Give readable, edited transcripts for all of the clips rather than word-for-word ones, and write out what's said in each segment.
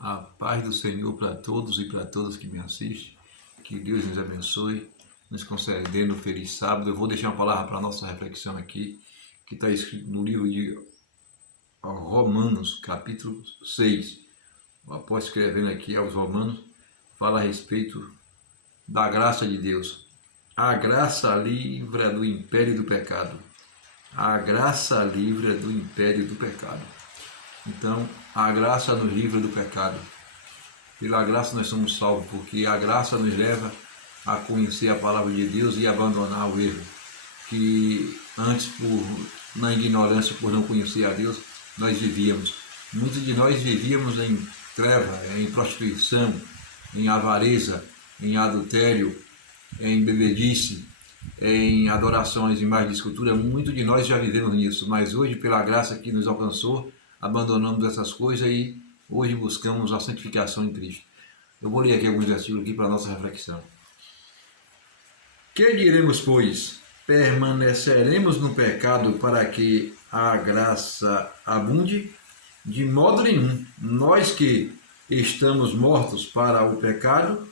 A paz do Senhor para todos e para todas que me assistem. Que Deus nos abençoe, nos concedendo um feliz sábado. Eu vou deixar uma palavra para a nossa reflexão aqui, que está escrito no livro de Romanos, capítulo 6. O apóstolo escrevendo aqui aos Romanos, fala a respeito da graça de Deus. A graça livra do império do pecado. A graça livra do império do pecado. Então, a graça nos livra do pecado. Pela graça nós somos salvos, porque a graça nos leva a conhecer a palavra de Deus e abandonar o erro. Que antes, na ignorância, por não conhecer a Deus, nós vivíamos. Muitos de nós vivíamos em treva, em prostituição, em avareza, em adultério, em bebedice, em adorações, imagens de escultura. Muitos de nós já vivemos nisso, mas hoje, pela graça que nos alcançou, abandonamos essas coisas e hoje buscamos a santificação em Cristo. Eu vou ler aqui alguns versículos aqui para a nossa reflexão. Que diremos, pois? Permaneceremos no pecado para que a graça abunde? De modo nenhum. Nós que estamos mortos para o pecado,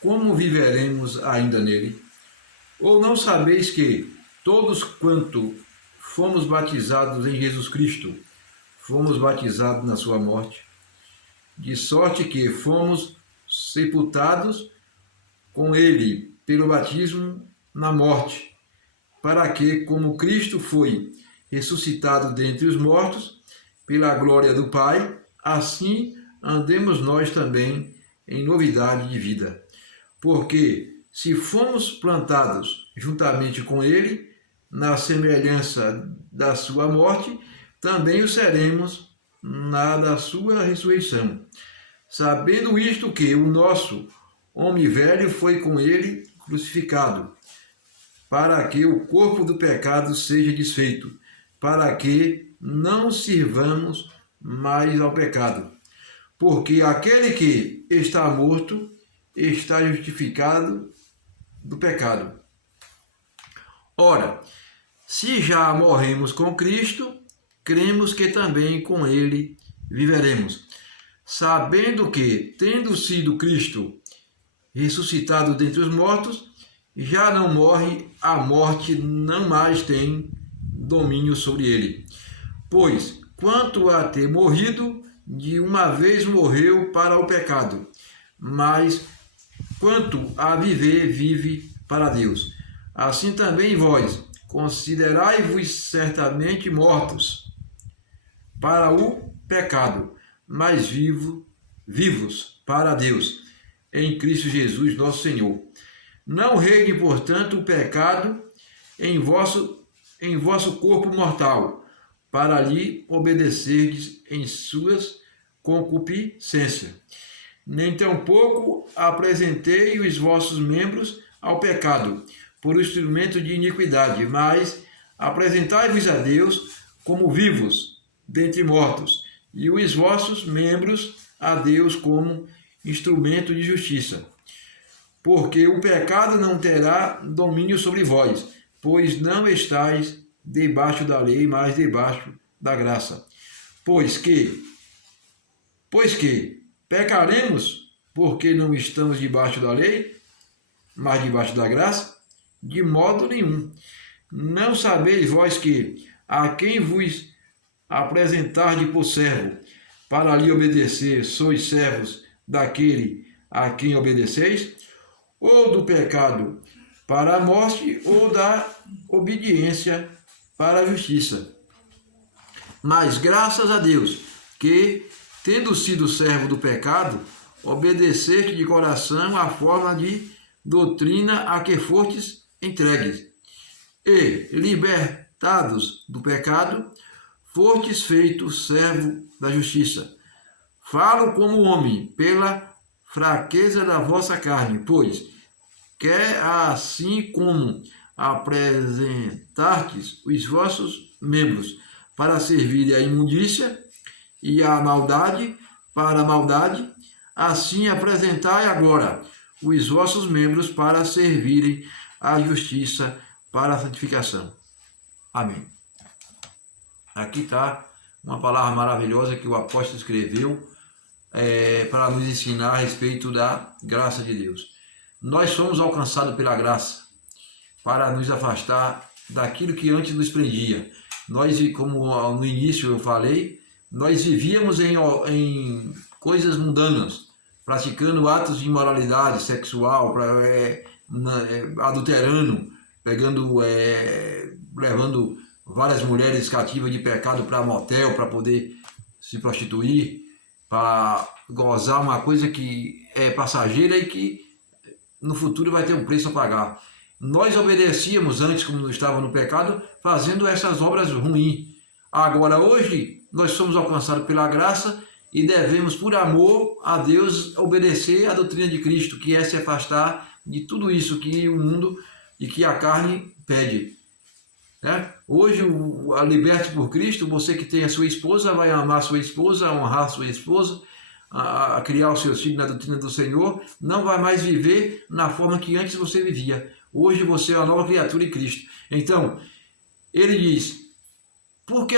como viveremos ainda nele? Ou não sabeis que todos quanto fomos batizados em Jesus Cristo, fomos batizados na sua morte, de sorte que fomos sepultados com ele pelo batismo na morte, para que, como Cristo foi ressuscitado dentre os mortos, pela glória do Pai, assim andemos nós também em novidade de vida. Porque se fomos plantados juntamente com ele, na semelhança da sua morte, também o seremos na da sua ressurreição. Sabendo isto que o nosso homem velho foi com ele crucificado, para que o corpo do pecado seja desfeito, para que não sirvamos mais ao pecado. Porque aquele que está morto está justificado do pecado. Ora, se já morremos com Cristo, cremos que também com ele viveremos, sabendo que, tendo sido Cristo ressuscitado dentre os mortos, já não morre, a morte não mais tem domínio sobre ele. Pois, quanto a ter morrido, de uma vez morreu para o pecado, mas quanto a viver, vive para Deus. Assim também vós, considerai-vos certamente mortos para o pecado, mas vivos para Deus, em Cristo Jesus nosso Senhor. Não reine, portanto, o pecado em vosso corpo mortal, para lhe obedecerdes em suas concupiscências. Nem tampouco apresentei os vossos membros ao pecado, por instrumento de iniquidade, mas apresentai-vos a Deus como vivos dentre mortos, e os vossos membros a Deus como instrumento de justiça. Porque o pecado não terá domínio sobre vós, pois não estáis debaixo da lei, mas debaixo da graça. Pois que pecaremos porque não estamos debaixo da lei, mas debaixo da graça? De modo nenhum. Não sabeis vós que a quem vos apresentardes por servo, para lhe obedecer, sois servos daquele a quem obedeceis, ou do pecado para a morte, ou da obediência para a justiça. Mas graças a Deus, que, tendo sido servo do pecado, obedeceste de coração à forma de doutrina a que fostes entregues, e, libertados do pecado, fostes feitos servo da justiça. Falo como homem, pela fraqueza da vossa carne, pois, quer assim como apresentastes os vossos membros para servirem à imundícia e à maldade, para a maldade, assim apresentai agora os vossos membros para servirem à justiça, para a santificação. Amém. Aqui está uma palavra maravilhosa que o apóstolo escreveu para nos ensinar a respeito da graça de Deus. Nós somos alcançados pela graça para nos afastar daquilo que antes nos prendia. Nós, como no início eu falei, nós vivíamos em coisas mundanas, praticando atos de imoralidade sexual, adulterando, levando várias mulheres cativas de pecado para motel, para poder se prostituir, para gozar uma coisa que é passageira e que no futuro vai ter um preço a pagar. Nós obedecíamos antes, como estava no pecado, fazendo essas obras ruins. Agora, hoje, nós somos alcançados pela graça e devemos, por amor a Deus, obedecer à doutrina de Cristo, que é se afastar de tudo isso que o mundo e que a carne pede. Hoje, a liberte por Cristo, você que tem a sua esposa, vai amar sua esposa, honrar sua esposa, a criar os seus filhos na doutrina do Senhor, não vai mais viver na forma que antes você vivia. Hoje você é uma nova criatura em Cristo. Então, ele diz, porque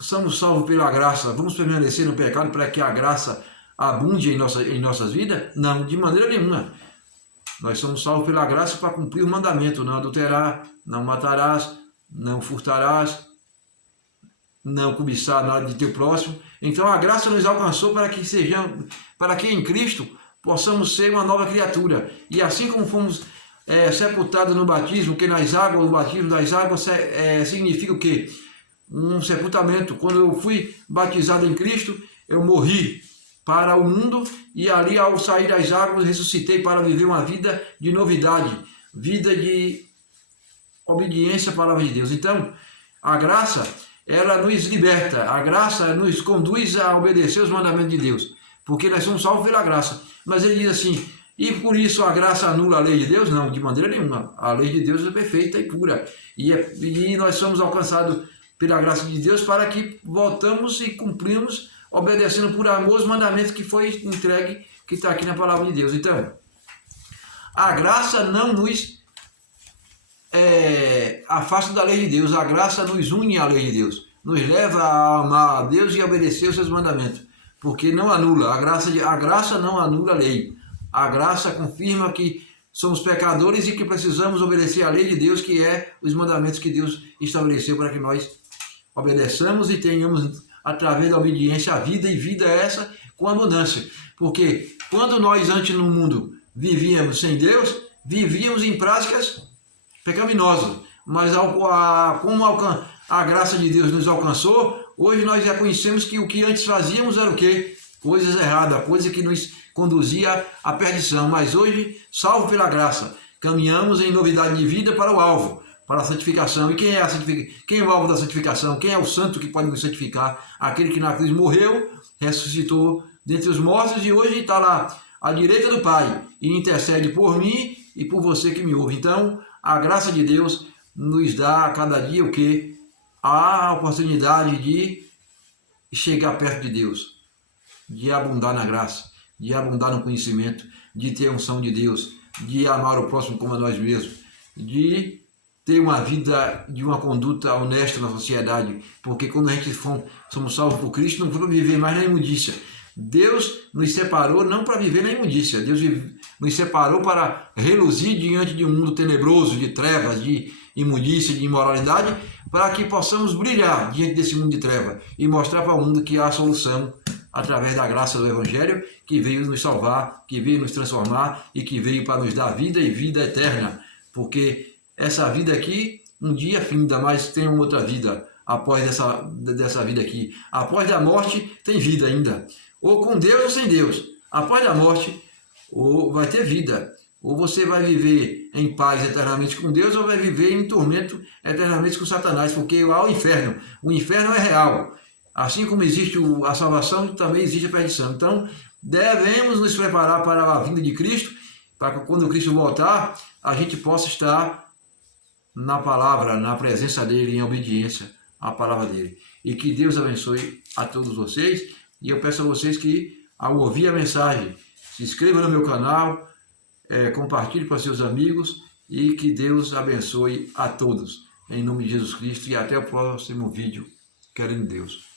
somos salvos pela graça, vamos permanecer no pecado para que a graça abunde em nossas vidas? Não, de maneira nenhuma. Nós somos salvos pela graça para cumprir o mandamento, não adulterar, não matarás, não furtarás, não cobiçar nada de teu próximo. Então a graça nos alcançou para que em Cristo possamos ser uma nova criatura. E assim como fomos sepultados no batismo, que nas águas, o batismo das águas significa o quê? Um sepultamento. Quando eu fui batizado em Cristo, eu morri para o mundo e ali, ao sair das águas, ressuscitei para viver uma vida de novidade, vida de obediência à palavra de Deus. Então, a graça, ela nos liberta, a graça nos conduz a obedecer os mandamentos de Deus, porque nós somos salvos pela graça. Mas ele diz assim, e por isso a graça anula a lei de Deus? Não, de maneira nenhuma. A lei de Deus é perfeita e pura. E nós somos alcançados pela graça de Deus para que voltamos e cumprimos, obedecendo por amor os mandamentos que foi entregue, que está aqui na palavra de Deus. Então, a graça não nos afasta da lei de Deus, a graça nos une à lei de Deus, nos leva a amar a Deus e obedecer os seus mandamentos, porque não anula, a graça não anula a lei, a graça confirma que somos pecadores e que precisamos obedecer à lei de Deus, que é os mandamentos que Deus estabeleceu para que nós obedeçamos e tenhamos, através da obediência, a vida, e vida essa com abundância. Porque quando nós antes no mundo vivíamos sem Deus, vivíamos em práticas pecaminosas, mas como a graça de Deus nos alcançou, hoje nós reconhecemos que o que antes fazíamos era o quê? Coisas erradas, coisa que nos conduzia à perdição, mas hoje, salvo pela graça, caminhamos em novidade de vida para o alvo, para a santificação. E quem é o alvo da santificação? Quem é o santo que pode nos santificar? Aquele que na cruz morreu, ressuscitou dentre os mortos e hoje está lá à direita do Pai e intercede por mim e por você que me ouve. Então, a graça de Deus nos dá a cada dia o quê? A oportunidade de chegar perto de Deus, de abundar na graça, de abundar no conhecimento, de ter a unção de Deus, de amar o próximo como a nós mesmos, de ter uma vida, de uma conduta honesta na sociedade, porque quando a gente somos salvos por Cristo, não vamos viver mais na imundícia. Deus nos separou não para viver na imundícia, Deus nos separou para reluzir diante de um mundo tenebroso, de trevas, de imundícia, de imoralidade, para que possamos brilhar diante desse mundo de trevas e mostrar para o mundo que há solução através da graça do Evangelho, que veio nos salvar, que veio nos transformar e que veio para nos dar vida e vida eterna, porque essa vida aqui um dia finda, mas tem uma outra vida após dessa vida aqui. Após a morte tem vida ainda, ou com Deus ou sem Deus. Após a morte, ou vai ter vida, ou você vai viver em paz eternamente com Deus, ou vai viver em tormento eternamente com Satanás, porque há o inferno. O inferno é real. Assim como existe a salvação, também existe a perdição. Então, devemos nos preparar para a vinda de Cristo, para que quando Cristo voltar, a gente possa estar na palavra, na presença dele, em obediência à palavra dele. E que Deus abençoe a todos vocês. E eu peço a vocês que, ao ouvir a mensagem, se inscreva no meu canal, compartilhe para seus amigos e que Deus abençoe a todos. Em nome de Jesus Cristo, e até o próximo vídeo, querendo Deus.